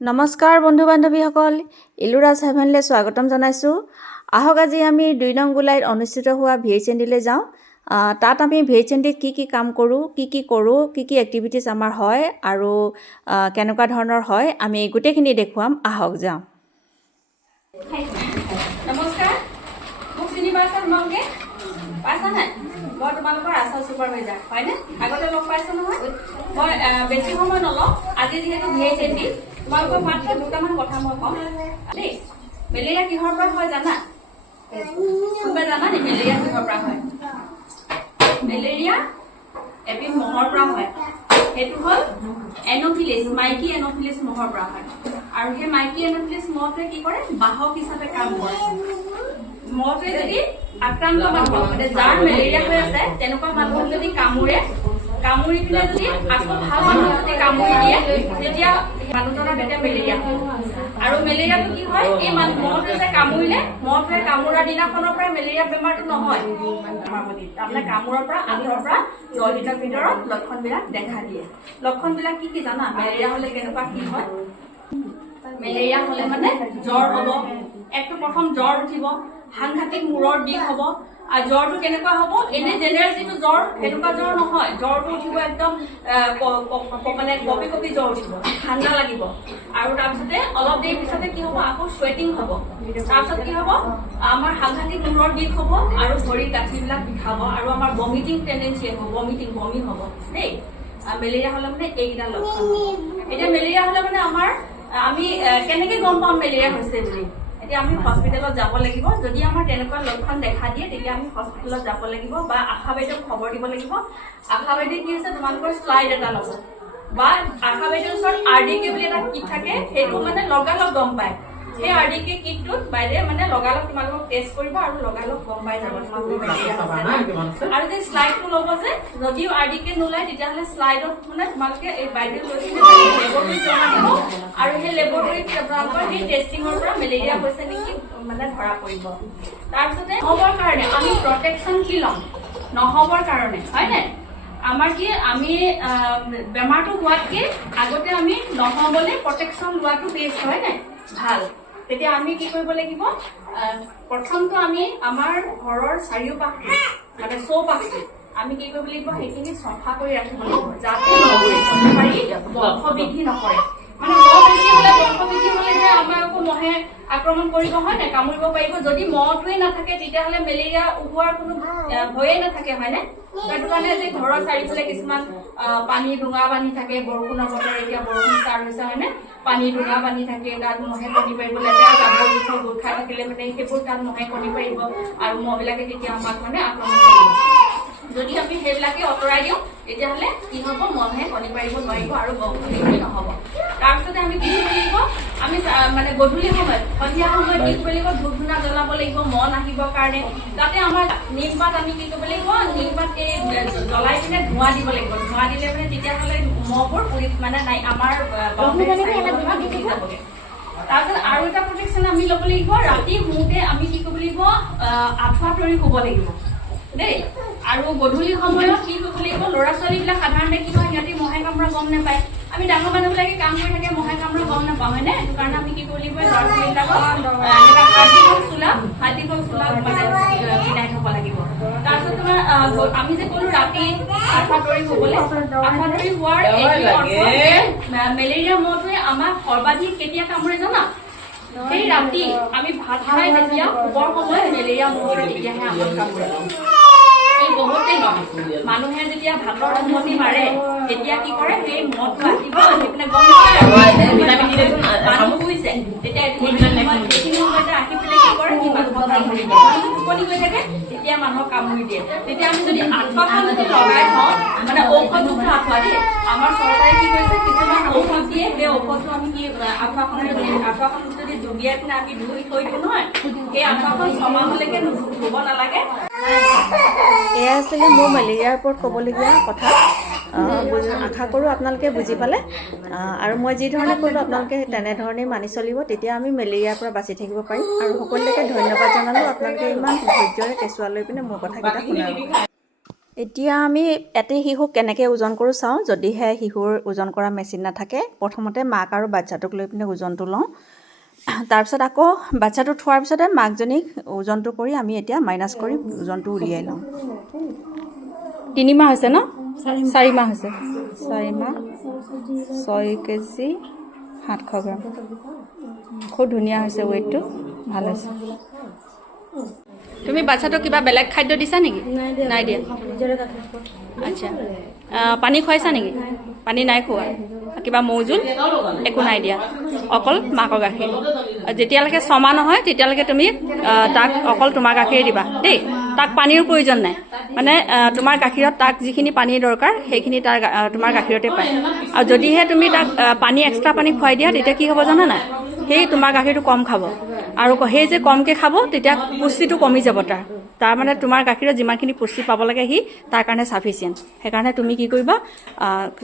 নমস্কাৰ বন্ধু বান্ধৱীসকল, ইলুৰাজ হেভেনলৈ স্বাগতম জনাইছোঁ। আহক আজি আমি 2 নং গোলাইত অনুষ্ঠিত হোৱা VHNDলৈ যাওঁ। তাত আমি VHNDত কি কাম কৰোঁ, কি এক্টিভিটিছ আমাৰ হয় আৰু কেনেকুৱা ধৰণৰ হয় আমি গোটেইখিনি দেখুৱাম। আহক যাওঁ। নমস্কাৰ, মোক চিনি পাইছা তোমালোকে? পাইছা নাই? মই তোমালোকৰ আশা ছুপাৰভাইজাৰ হয়নে? আগতে লগ পাইছোঁ নহয়। মই বেছি সময় নলওঁ। আজি যিহেতু VHND, তোমালোকৰ মাত্ৰ দুটামান কথা মই কম দেই। মেলেৰিয়া কিহৰ পৰা হয় জানা? কোনোবাই জানা নি মেলেৰিয়া কিহৰ পৰা হয়? মেলেৰিয়া এবিধ মহৰ পৰা হয়। সেইটো হ'ল এনফিলিছ, মাইকী এনফিলিছ মহৰ পৰা হয়। আৰু সেই মাইকী এনফিলিছ মহটোৱে কি কৰে? বাহক হিচাপে কাম কৰে। মহটোৱে যদি আক্ৰান্ত মানুহক, মানে যাৰ মেলেৰিয়া হৈ আছে তেনেকুৱা মানুহক যদি কামুৰি পিনে যদি আকৌ ভাল মানুহক যদি কামুৰি দিয়ে, তেতিয়া মানুহজনৰ তেতিয়া মেলেৰিয়া হয়। আৰু মেলেৰিয়াটো কি হয়? এই মহটোৱে যে কামুৰিলে, মহটোৱে কামোৰা দিনাখনৰ পৰা মেলেৰিয়া বেমাৰটো নহয় আমাৰ বডিত। তাৰমানে কামোৰৰ পৰা 8ৰ পৰা 10 দিনৰ ভিতৰত লক্ষণবিলাক দেখা দিয়ে। লক্ষণবিলাক কি জানা? মেলেৰিয়া হলে কেনেকুৱা কি হয়? মেলেৰিয়া হলে মানে জ্বৰ হ'ব। একটো প্ৰথম জ্বৰ উঠিব, সাংঘাতিক মূৰৰ বিষ হ'ব। আৰু জ্বৰটো কেনেকুৱা হ'ব? এনে জেনেৰেল যিটো জ্বৰ সেনেকুৱা জ্বৰ নহয়। জ্বৰটো উঠিব একদম মানে কঁপি জ্বৰ উঠিব, ঠাণ্ডা লাগিব। আৰু তাৰপিছতে অলপ দেৰি পিছতে কি হ'ব? আকৌ চুৱেটিং হ'ব। তাৰপিছত কি হ'ব? আমাৰ সাংঘাতিক মূৰৰ বিষ হ'ব আৰু ভৰিৰ গাঁঠিবিলাক বিষাব আৰু আমাৰ ভমিটিং টেণ্ডেঞ্চি হ'ব, বমি হ'ব দেই। মেলেৰিয়া হলে মানে এইকেইটা লক্ষণ হ'ব। এতিয়া মেলেৰিয়া হলে মানে আমি কেনেকে গম পাম মেলেৰিয়া হৈছে বুলি? এতিয়া আমি হস্পিটেলত যাব লাগিব। যদি আমাৰ তেনেকুৱা লক্ষণ দেখা দিয়ে তেতিয়া আমি হস্পিটেলত যাব লাগিব বা আশা বাইদেউক খবৰ দিব লাগিব। আশা বাইদেউ কি হৈছে? তোমালোকৰ শ্লাইড এটা ল'ব বা আশা বাইদেউৰ ওচৰত RDK বুলি এটা কিট থাকে, সেইটো মানে লগালগ গম পায়। সেই RDK কিটটোত বাইদেউ মানে লগালগ তোমালোকক টেষ্ট কৰিব আৰু লগালগ গম পাই যাব আৰু যে শ্লাইডটো ল'ব যে, যদিও RDK নোলায় তেতিয়াহ'লে শ্লাইডত মানে তোমালোকে এই বাইদেউ লেবৰেটৰীত জমা দিব আৰু সেই লেবৰেটৰীত আপোনালোকৰ সেই টেষ্টিঙৰ পৰা মেলেৰিয়া হৈছে নেকি মানে ধৰা পৰিব। তাৰপিছতে নহ'বৰ কাৰণে আমি প্ৰটেকশ্যন কি ল'ম? নহ'বৰ কাৰণে হয় নাই? আমাৰ কি আমি বেমাৰটো হোৱাতকে আগতে আমি নহ'বলৈ প্ৰটেকশ্যন লোৱাটো বেষ্ট হয় নাই? ভাল। তেতিয়া আমি কি কৰিব লাগিব? প্ৰথমটো আমি আমাৰ ঘৰৰ চাৰিওপাশটো মানে চৌপাশটো আমি কি কৰিব লাগিব? সেইখিনি চফা কৰি ৰাখিব লাগিব যাতে বংশ বৃদ্ধি নকৰে। মানে বংশ বৃদ্ধি হলেহে আমাৰ আকৌ মহে আক্ৰমণ কৰিব হয় নাই? কামুৰিব পাৰিব। যদি মহটোৱে নাথাকে তেতিয়াহ'লে মেলেৰিয়া হোৱাৰ কোনো ভয়ে নাথাকে হয় নে? সেইটো কাৰণে যে ঘৰৰ চাৰিওফালে কিছুমান পানী ডোঙা বান্ধি থাকে, বৰষুণৰ বতৰ, এতিয়া বৰষুণ ষ্টাৰ্ট হৈছে হয় নে? পানী ডোঙা বান্ধি থাকে, তাত মহে কণী পাৰিব। লেতেৰা জাবৰ গোট খাই থাকিলে মানে সেইবোৰ তাত মহে কণী পাৰিব আৰু মহবিলাকে তেতিয়া আমাক মানে আক্ৰমণ কৰিব। যদি আমি সেইবিলাকে আঁতৰাই দিওঁ তেতিয়াহ'লে কি হ'ব? মহে কণী পাৰিব নোৱাৰিব আৰু বংশ বৃদ্ধি নহ'ব। তাৰপিছতে আমি কি কৰিব লাগিব? আমি মানে গধূলি সময়ত, সন্ধিয়া সময়ত কি কৰিব লাগিব? ধূপ ধূনা জ্বলাব লাগিব মহ নাহিবৰ কাৰণে। তাতে আমাৰ নিমপাত আমি কি কৰিব লাগিব? নিমপাত জ্বলাই পিনে ধোঁৱা দিব লাগিব। ধোঁৱা দিলে মানে তেতিয়াহ'লে মহবোৰ মানে নাই আমাৰ যাবগে। তাৰপিছত আৰু এটা প্ৰটেকশ্যন আমি ল'ব লাগিব। ৰাতি শুওঁতে আমি কি কৰিব লাগিব? আঁঠুৱা তৰি শুব লাগিব দেই। আৰু গধূলি সময়ত কি কৰিব লাগিব? ল'ৰা ছোৱালীবিলাক সাধাৰণতে কি হয়? সিহঁতি মহে কামোৰা গম নাপায়। আমি ডাঙৰ মানুহবিলাকে কাম কৰি থাকে, মহে কামোৰা গম নাপাওঁ হয়নে? সেইটো কাৰণে আমি কি কৰিব লাগিব? ল'ৰা ছোৱালীবিলাকক হাতীখন চোলা মানে পিন্ধাই থব লাগিব। তাৰপিছত তোমাৰ আমি যে ক'লো ৰাতি আঁঠুৱা তৰি শুবলৈ, আঁঠুৱা তৰি হোৱাৰ মেলেৰিয়া মহটোৱে আমাক সৰ্বাধিক কেতিয়া কামোৰে জানা? সেই ৰাতি আমি ভাত খাই যেতিয়া শুবৰ সময়ত মেলেৰিয়া মহটোৱে তেতিয়াহে আমাক কামোৰে। বহুতেই নহয়, মানুহে যেতিয়া ভাতৰ উমনি মাৰে তেতিয়া কি কৰে? সেই মহটো আহিব, আহি পিনে গম পায় মানুহ শুইছে, তেতিয়া সেইখিনি সময়তে আহি পিনে কি কৰে? সি মানুহক কামুৰি দিয়ে। মানুহ টোপনি গৈ থাকে তেতিয়া মানুহক কামুৰি দিয়ে। তেতিয়া আমি যদি আঁঠুৱাখন যদি লগাই থওঁ, মানে ঔষধযুক্ত আঁঠুৱা দেই, আমাৰ চৰকাৰে কি কৰিছে? কিছুমান ঔষধ দিয়ে, সেই ঔষধটো আমি কি আঁঠুৱাখন যদি জুবিয়াই পিনে আমি ধুই থৈ দিওঁ নহয়, সেই আঁঠুৱাখন 6 মাহলৈকে ধুব নালাগে। এয়া আছিলে মোৰ মেলেৰিয়াৰ ওপৰত ক'বলগীয়া কথা। আশা কৰোঁ আপোনালোকে বুজি পালে আৰু মই যি ধৰণে ক'লোঁ আপোনালোকে তেনেধৰণেই মানি চলিব। তেতিয়া আমি মেলেৰিয়াৰ পৰা বাচি থাকিব পাৰিম। আৰু সকলোকে ধন্যবাদ জনালোঁ আপোনালোকে ইমান ধৈৰ্যৰে কেঁচুৱা লৈ পিনে মোৰ কথাকেইটা শুনাৰ বাবে। এতিয়া আমি এটি শিশুক কেনেকৈ ওজন কৰোঁ চাওঁ। যদিহে শিশুৰ ওজন কৰা মেচিন নাথাকে, প্ৰথমতে মাক আৰু বাচ্ছাটোক লৈ পিনে ওজনটো লওঁ। তাৰপিছত আকৌ বাচ্ছাটো থোৱাৰ পিছতে মাকজনীক ওজনটো কৰি আমি এতিয়া মাইনাছ কৰি ওজনটো উলিয়াই লওঁ। 3 মাহ হৈছে ন? 4 মাহ হৈছে। 4 মাহ 6 কেজি 700 গ্ৰাম। খুব ধুনীয়া হৈছে, ৱেইটটো ভাল হৈছে। তুমি বাচ্ছাটোক কিবা বেলেগ খাদ্য দিছা নেকি? নাই দিয়া। আচ্ছা, পানী খুৱাইছা নেকি? পানী নাই খোৱা। কিবা মৌজোল একো নাই দিয়া, অকল মাকৰ গাখীৰ। যেতিয়ালৈকে 6 মাহ নহয় তেতিয়ালৈকে তুমি তাক অকল তোমাৰ গাখীৰে দিবা দেই। তাক পানীৰ প্ৰয়োজন নাই, মানে তোমাৰ গাখীৰত তাক যিখিনি পানী দৰকাৰ সেইখিনি তোমাৰ গাখীৰতে পায়। আৰু যদিহে তুমি তাক পানী এক্সট্ৰা পানী খুৱাই দিয়া, তেতিয়া কি হ'ব জানা নাই? সেই তোমাৰ গাখীৰটো কম খাব, আৰু সেই যে কমকৈ খাব তেতিয়া পুষ্টিটো কমি যাব তাৰ মানে তোমাৰ গাখীৰত যিমানখিনি পুষ্টি পাব লাগে সি তাৰ কাৰণে চাফিচিয়েণ্ট। সেইকাৰণে তুমি কি কৰিবা,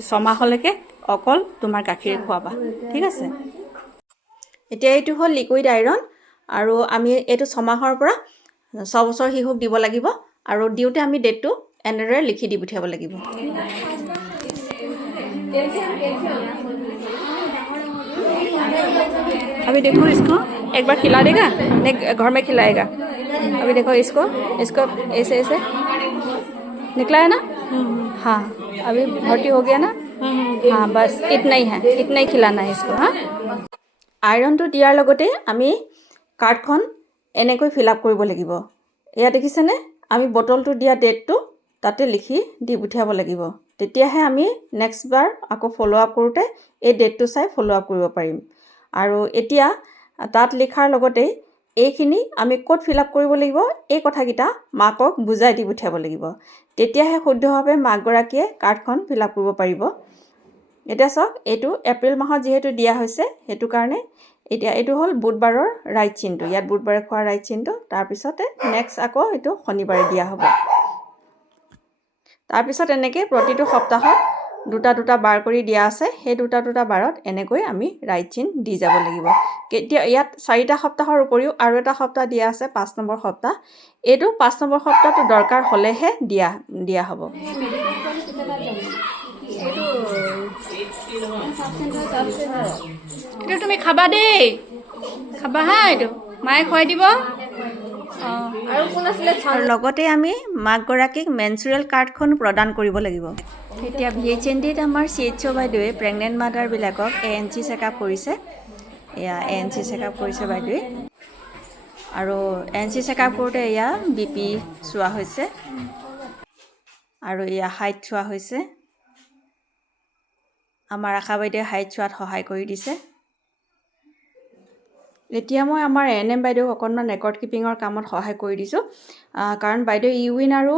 6 মাহলৈকে অকল তোমাৰ গাখীৰে খুৱাবা, ঠিক আছে? এতিয়া এইটো হ'ল লিকুইড আইৰণ, আৰু আমি এইটো 6 মাহৰ পৰা 6 বছৰ শিশুক দিব লাগিব। আৰু দিওঁতে আমি ডেটটো এনেদৰে লিখি দি পঠিয়াব লাগিব। अभी देखो इसको एक बार खिला देगा, नहीं घर में खिलाएगा। अभी देखो इसको ऐसे ऐसे निकला है ना? हाँ, अभी भर्ती हो गया ना? हाँ, बस इतना ही है, इतना ही खिलाना है इसको। हाँ, আইৰণটো দিয়াৰ লগতে আমি কাৰ্ডখন এনেকৈ ফিল আপ কৰিব লাগিব। এয়া দেখিছেনে? আমি বটলটো দিয়া ডেটটো তাতে লিখি দি পঠিয়াব লাগিব। তেতিয়াহে আমি নেক্সট বাৰ আকৌ ফ'ল' আপ কৰোঁতে এই ডেটটো চাই ফ'ল' আপ কৰিব পাৰিম। আৰু এতিয়া তাত লিখাৰ লগতে এইখিনি আমি ক'ত ফিল আপ কৰিব লাগিব, এই কথাকেইটা মাকক বুজাই দি পঠিয়াব লাগিব। তেতিয়াহে শুদ্ধভাৱে মাকগৰাকীয়ে কাৰ্ডখন ফিল আপ কৰিব পাৰিব। এতিয়া চাওক, এইটো এপ্ৰিল মাহত যিহেতু দিয়া হৈছে, সেইটো কাৰণে এতিয়া এইটো হ'ল বুধবাৰৰ ৰাইট চিনটো। ইয়াত বুধবাৰে খোৱা ৰাইট চিনটো, তাৰপিছতে নেক্সট আকৌ এইটো শনিবাৰে দিয়া হ'ব। তাৰপিছত এনেকৈ প্ৰতিটো সপ্তাহত 2টা বাৰ কৰি দিয়া আছে, সেই 2টা বাৰত এনেকৈ আমি ৰাইট চিন দি যাব লাগিব। কেতিয়া ইয়াত 4টা সপ্তাহৰ উপৰিও আৰু এটা সপ্তাহ দিয়া আছে, 5 নম্বৰ সপ্তাহ। এইটো 5 নম্বৰ সপ্তাহটো দৰকাৰ হ'লেহে দিয়া হ'ব। এইটো তুমি খাবা দেই, খাবা হা, এইটো মায়ে খুৱাই দিব। আৰু লগতে আমি মাকগৰাকীক মেনচুৰেল কাৰ্ডখন প্ৰদান কৰিব লাগিব। এতিয়া VHNDত আমাৰ CHO বাইদেৱে প্ৰেগনেণ্ট মাডাৰবিলাকক ANC চেকআপ কৰিছে। এয়া ANC চেকআপ কৰিছে বাইদেৱে, আৰু ANC চেকআপ কৰোঁতে এয়া BP চোৱা হৈছে, আৰু এয়া হাইট চোৱা হৈছে। আমাৰ আশা বাইদেৱে হাইট চোৱাত সহায় কৰি দিছে। এতিয়া মই আমাৰ ANM বাইদেউক অকণমান ৰেকৰ্ড কিপিঙৰ কামত সহায় কৰি দিছোঁ, কাৰণ বাইদেউ ইউৰিন আৰু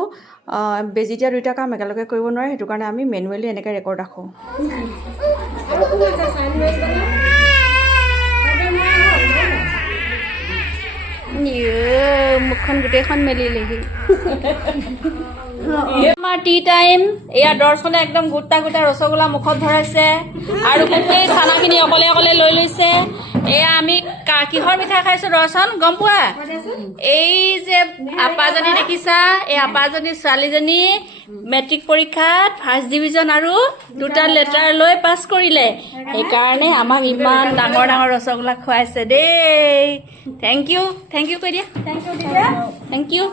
বেজি দিয়া 2টা কাম একেলগে কৰিব নোৱাৰে। সেইটো কাৰণে আমি মেনুৱেলি এনেকৈ ৰেকৰ্ড ৰাখোঁ। মুখখন গোটেইখন মেলিলেহি। আমাৰ টি টাইম। এয়া দৰ্শনে একদম গোটা ৰসগোল্লা মুখত ভৰাইছে, আৰু গোটেই চানাখিনি অকলে অকলে লৈ লৈছে। এয়া আমি কিহৰ মিঠাই খাইছো দৰ্শন গম পোৱা? এই যে আপাজনী দেখিছা, এই আপাজনী ছোৱালীজনী মেট্ৰিক পৰীক্ষাত 1st ডিভিজন আৰু 2টা লেটাৰ লৈ পাছ কৰিলে। সেইকাৰণে আমাক ইমান ডাঙৰ ৰসগোল্লা খুৱাইছে দেই। থেংক ইউ কৈ দিয়া। Thank U.